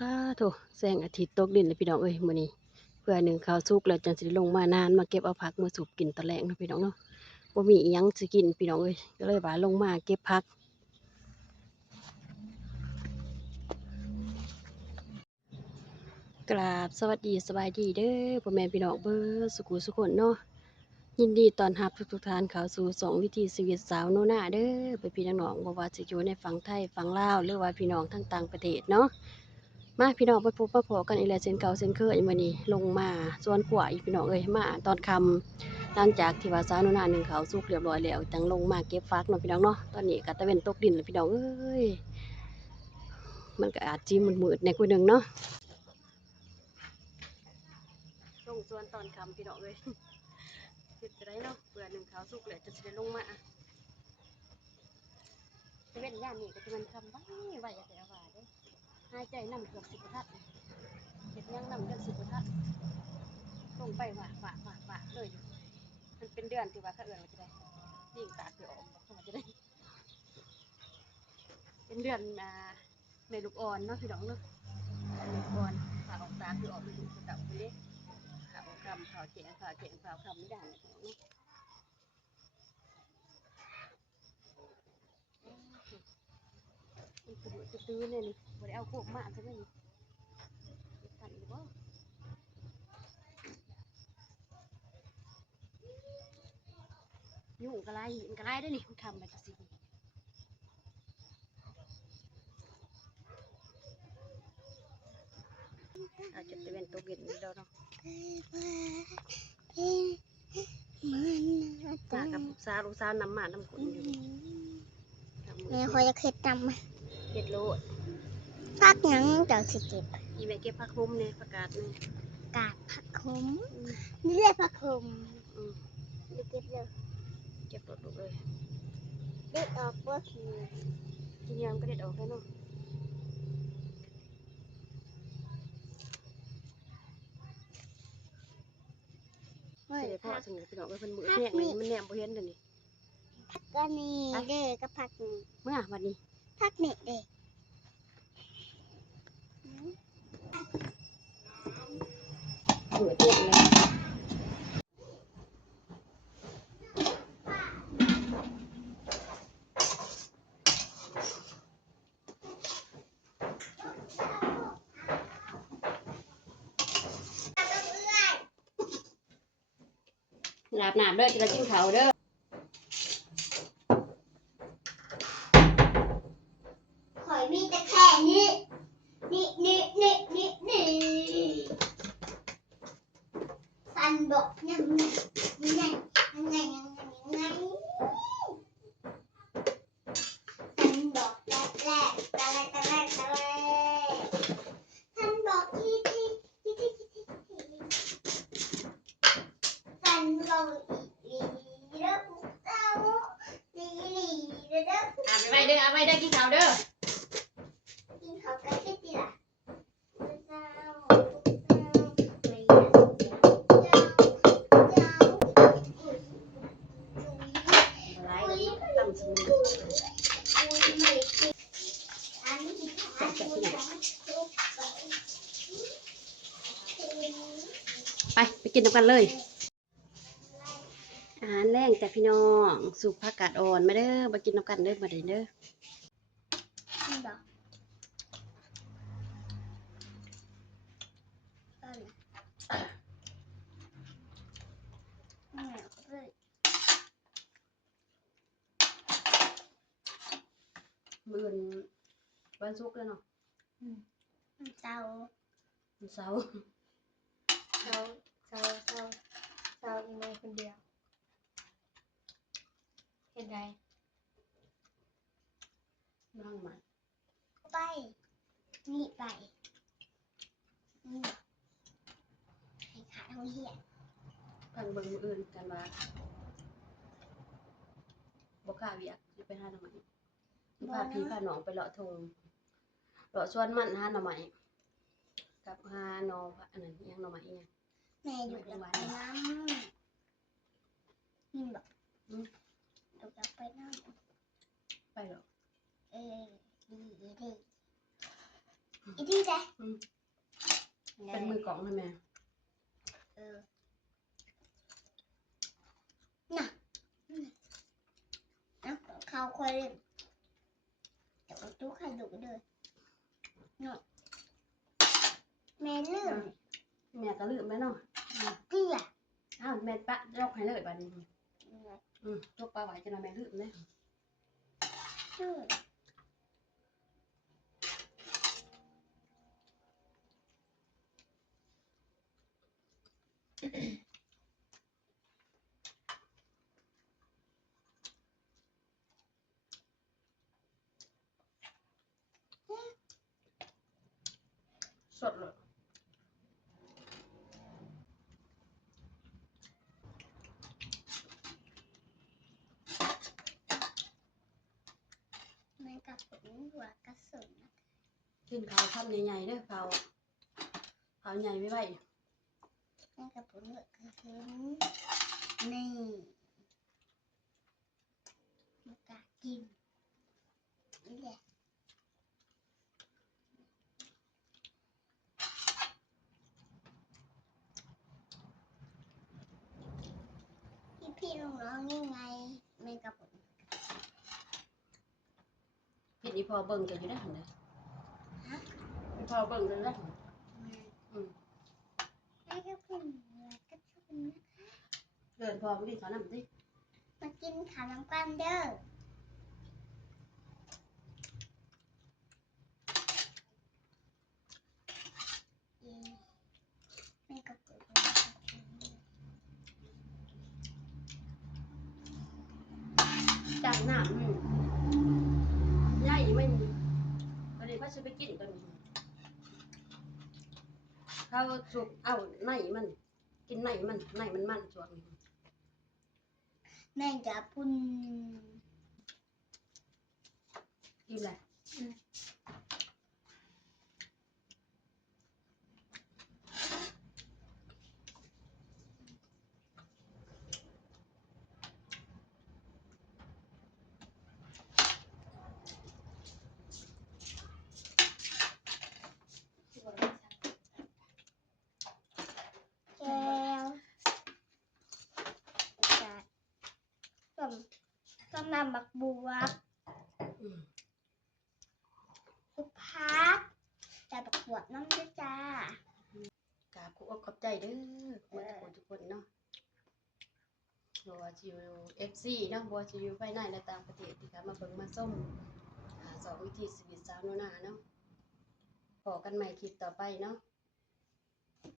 โถแสงอาทิตย์ตกดินเลยพี่น้องเอ้ยมื้อนี้เพื่อหนึ่งข้าวสุกแล้วจังสิได้ลงมานานมาเก็บเอาผักมาสูบกินตอนแลงเนาะพี่น้องเนาะบ่มีอิหยังสิกินพี่น้องเอ้ยก็เลยว่าลงมาเก็บผักกราบสวัสดีสบายดีเด้อพ่อแม่พี่น้องเบิดสุขุสุขคนเนาะยินดีต้อนรับทุกๆท่านเข้าสู่สองวิถีชีวิตสาวโนนาเด้อไปพี่น้องๆบ่ว่าสิอยู่ในฝั่งไทยฝั่งลาวหรือว่าพี่น้องทั้งต่างประเทศเนาะ มาพี่น้องไปพบมาพอกันอีกแล้วเช่นเก่าเช่นเคยมื้อนี้ลงมาสวนกล้วยพี่น้องเอ้ยมาตอนค่ำหลังจากที่ว่าสาวนุนาหนึ่งเขาวสุกเรียบร้อยแล้วจังลงมาเก็บฟักเนาะพี่น้องเนาะตอนนี้ก็ตะเวนตกดินแล้วพี่น้องเอ้ยมันก็อาจจิมืดๆในกูหนึงเนาะลงสวนตอนค่ำพี่น้องเอ้ยเฮ็ดจะได้เนาะเบื่อหนึ่งเขาวสุกแล้วจะสิได้ลงมาตะเวนย่านนี้ก็จะมันค่ำไว้อย่าแต่ว่าเด้อหายใจนำเกือบสิบทัดเฮ็ดหยังนำเกือบสิบทัด ลงไปหวะเลยอยู่มันเป็นเดือนที่ว่าเขาเอื่นว่าจะได้ยิ่งตาคือออกบอกว่าจะได้เป็นเดือนในลูกอ่อนเนาะพี่น้องเนาะลูกอ่อนผ่าออกตาคือออกไปดูกระเต่าไปเล็กผ่าออกคำผ่าเจียงผ่าคำไม่ได้พี่น้องเนาะมันกระโดดจะตื้อเนี่ยนี่บ่ได้เอาโคกมาซะเลยนี่สั่นหรือว่ายุ่งกระไรหินกระไรได้นี่มันทำไปสิอาจจะเป็นตัวเย็นนี่เราเนาะมากับลูกสาวน้ำหมาน้ำขุนอยู่แม่คอยจะเข็ดจเห็ดโลดำพักหยังเจ้าสิเก็บอีแม่เก็บผักคุ้มเนี่ยประกาศเนี่ย กาดผักขมนี่เรียกผักขมอืมดูเก็บเลยเก็บรถลูกเลยเด็ดออกบ่ที ทีนี้มันก็เด็ดออกแล้วเนาะเฮ้ยเฉลยพ่อ ผัก สนิทพี่น้องเพิ่นมือแห้งเลยมันแนมบ่เห็นเดี๋ยวนี้ ผักก็นี่เด้อกับผักนี่ เมื่อวันนี้ ผักนี่เด้อ มือเตี้ยเลยหลาบหนาบเด้อจะกินข้าวเด้อข่อยมีแต่แค่นี้นี่สันบอกยังไงสันบอกแรกสันบอกที่สันบอกอีเด้อเต้าลีเด้อ อาบไปเด้ออาบไปเด้อกินข้าวเด้อกินข้าวกันก็ดีล่ะอะไรตั้งสมุนไปกินน้ำกันเลยอาหารแรงแต่พี่น้องสุกผักกาดอ่อนมาเด้อมากินน้ำกันเด้อมาเด้อเด้อมื้อวันศุกร์แล้วเนาะเจ้า วันเสาร์อีเมลคนเดียวเห็นไร บ้างไหม ไปนี่ไปนี่ให้ขาเท่าเหี้ย กันเบิ่งมื้ออื่นกันว่าบ่กล้าเวียกสิไปหาหน่อไม้พาพี่พาน้องไปเลาะทงเลาะสวนมันหาหน่อไม้กับหาหน่ออันนั้นอิหยังหน่อไม้อิหยัง แม่อยู่กับไปน้ำนี่บอกอยู่กับไปน้ำ ไปหรอก ดี อีที่ไหน เป็นมือกล่องให้แม่ น่ะนะเขาคอยแต่ว่าตู้ไข่ดุเลยเนาะแม่ลืม แม่ก็ลืมแม่เนาะ เกลือ อ้าวแม่ปะยกให้เลยบัดนี้ยกปลาไหวจะนำแม่ลืมเลย สดเลย แม่กับผลหัวกระสุน กินข้าวคำใหญ่ๆเด้อข้าวใหญ่ไว้ไว้ แม่กับผลหัวกระสุนนี่มากากินนี่แหละพี่น้องๆนี่ไงแม่กับผล เห็นอีพอเบิ่งกันอยู่ได้หั่นเด้ออีพอเบิ่งกันได้หั่นอืม แม่กับผลหัวกระสุน เดินพอมากินข้าวน้ำสิ มากินข้าวน้ำกันเด้อแม่กับผล จากน้ำใหญ่ไม่มีก็เลยว่าจะไปกินตัวนี้เขาสุกเอาในมัน กินในมันช่วงนี้ แม่จะพุ่น กินอะไรแก้วจะต้มน้ำบักบัวสุพักแต่บักบวบน้ำด้วยจ้าก ราบขอบใจเด้อทุกคนเนาะบัวจิว FC เนาะบัวจิวภายในและต่างประเทศที่ค่ะมาเบิ่งมาส้มสองวิธีชีวิตสาวโนนาเนาะพอกันใหม่คลิปต่อไปเนาะ